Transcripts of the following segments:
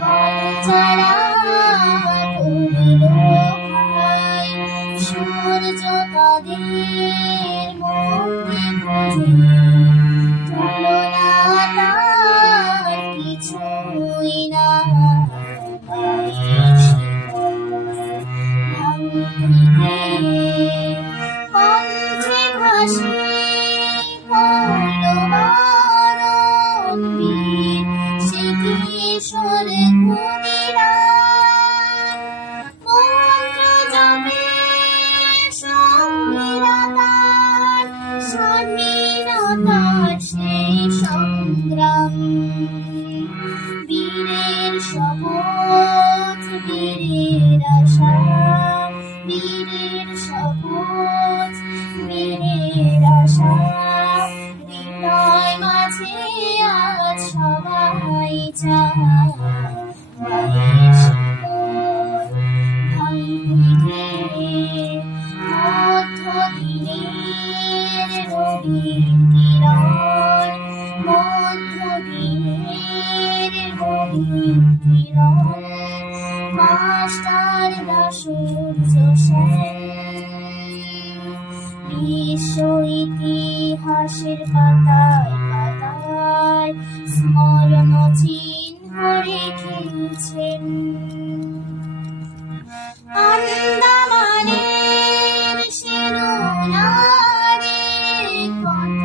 Call যারা করিল ভাই, সূর্য তাদের মুক্তি খুঁজে, তুলনা তার কিছুই না। কণ্ঠে ভাসে কৌরবারণ বীর, সে কিশোর ক্ষুদিরাম, মন্ত্র জপে সঙ্গীরা তার, স্বাধীনতার সেই সংগ্রাম। বীরের শপথ, বীরের আশা, বীরের শপথ, বীরের আশা, হৃদয় মাঝে আজ সবাই চায় মায়ের শিকড় ভাঙতে গিয়ে। মধ্য দিনের রবির কিরণ, মধ্য দিনের রবির কিরণ, মাস্টার সূর্য সেন। বিশ্ব ইতিহাসের পাতায় পাতায় স্মরণ চিহ্ন রেখেছেন। আন্দামানের সেনারে কত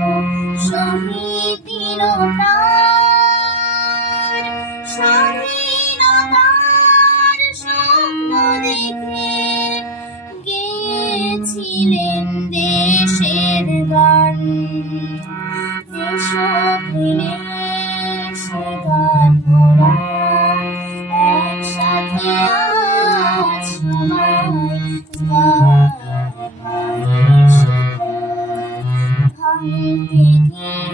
শহীদ দিল প্রাণ, স্বাধীনতার স্বপ্ন দেখে গেয়েছিলেন দেশের গান। দেশপ্রেমে সে গান মোরা একসাথে আজ সবাই গায় মায়ের শিকড় ভাঙতে গিয়ে।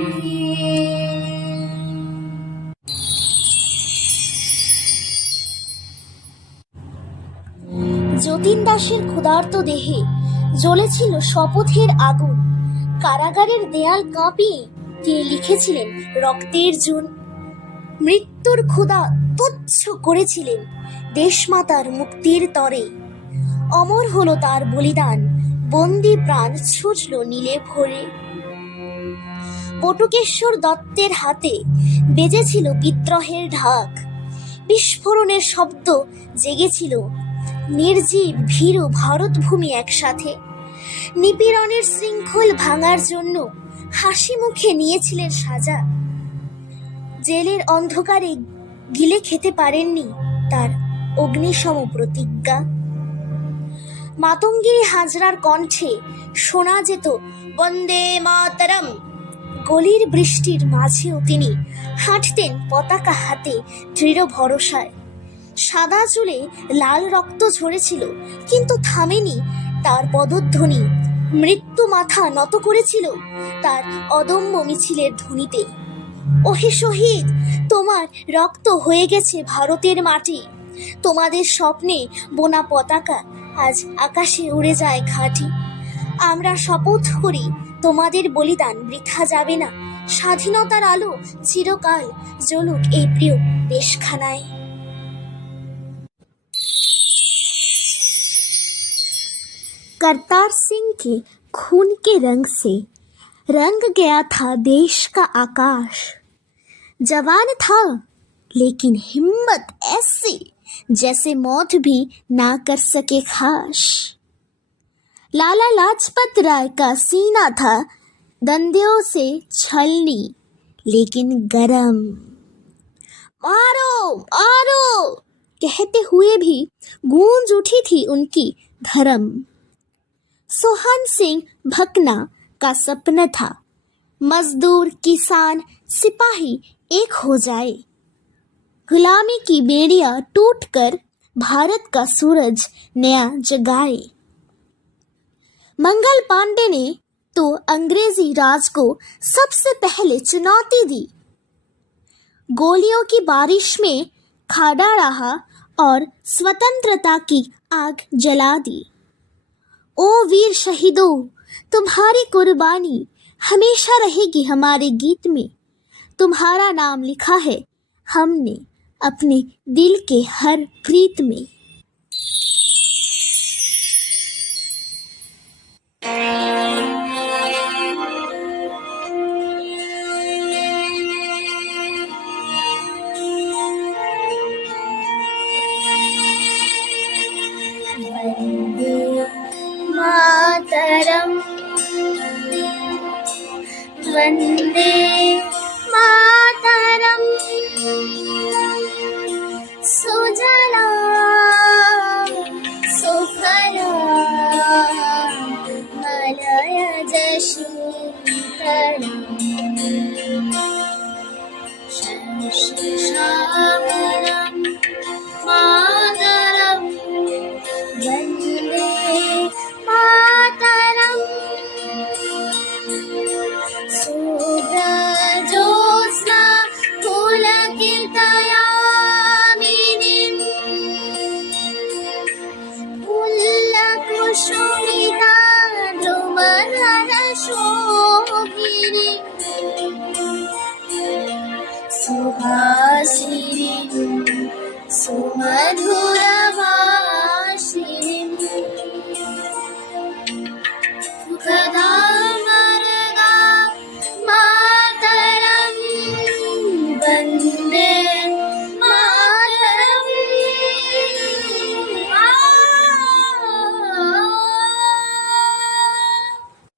যতীন দাসের ক্ষুধার্ত দেহে জ্বলেছিল শপথের আগুন। কারাগারের দেয়াল কাঁপিয়ে তিনি লিখেছিলেন রক্তের জুন। মৃত্যুর ক্ষুধা তুচ্ছ করেছিলেন দেশমাতার মুক্তির তরে। অমর হলো তার বলিদান, বন্দি প্রাণ ছুটল নীলে ভরে। বটুকেশ্বর দত্তের হাতে বেজেছিল বিদ্রোহের ঢাক, বিস্ফোরণের শব্দ জেগেছিল নির্জীব ভীরু ভারতভূমি একসাথে। নিপীড়নের শৃঙ্খল ভাঙার জন্য হাসি মুখে নিয়েছিলেন সাজা। জেলের অন্ধকারে গিলে খেতে পারেননি তার অগ্নিসম প্রতিজ্ঞা। মাতঙ্গিনী হাজরার কণ্ঠে শোনা যেত বন্দে মাতরম। গলির বৃষ্টির মাঝেও তিনি হাঁটতেন পতাকা হাতে দৃঢ় ভরসায়। সাদা চুলে লাল রক্ত ঝরেছিল, কিন্তু থামেনি তার পদধ্বনি। মৃত্যু মাথা নত করেছিল তার অদম্য মিছিলের ধ্বনিতে। ওহে শহীদ, তোমার রক্ত হয়ে গেছে ভারতের মাটি। তোমাদের স্বপ্নে বোনা পতাকা আজ আকাশে উড়ে যায় ঘাঁটি। আমরা শপথ করি তোমাদের বলিদান বৃথা যাবে না। স্বাধীনতার আলো চিরকাল জ্বলুক এই প্রিয় দেশখানায়। करतार सिंह के खून के रंग से रंग गया था देश का आकाश। जवान था लेकिन हिम्मत ऐसी जैसे मौत भी ना कर सके खाश। लाला लाजपत राय का सीना था दंदियों से छलनी लेकिन गरम। मारो मारो कहते हुए भी गूंज उठी थी उनकी धर्म। सोहन सिंह भकना का सपना था मजदूर किसान सिपाही एक हो जाए। गुलामी की बेड़ियां टूटकर भारत का सूरज नया जगाए। मंगल पांडे ने तो अंग्रेजी राज को सबसे पहले चुनौती दी। गोलियों की बारिश में खड़ा रहा और स्वतंत्रता की आग जला दी। ओ वीर शहीदों, तुम्हारी कुर्बानी हमेशा रहेगी हमारे गीत में। तुम्हारा नाम लिखा है हमने अपने दिल के हर प्रीत में। वंदे मातरम, वंदे मातरम, सुजलां सुफलां मलयज शीतलां, शस्य श्यामलां मातरं वन्दे मातरम्। शुभ्रजोत्स्ना पुलकितयामिनीं, पुल्लकुसुमिता द्रुमदलशोभिनीं, सुहासिनीं सुमधुरभाषिणीं, सुखदां वरदां मातरं वन्दे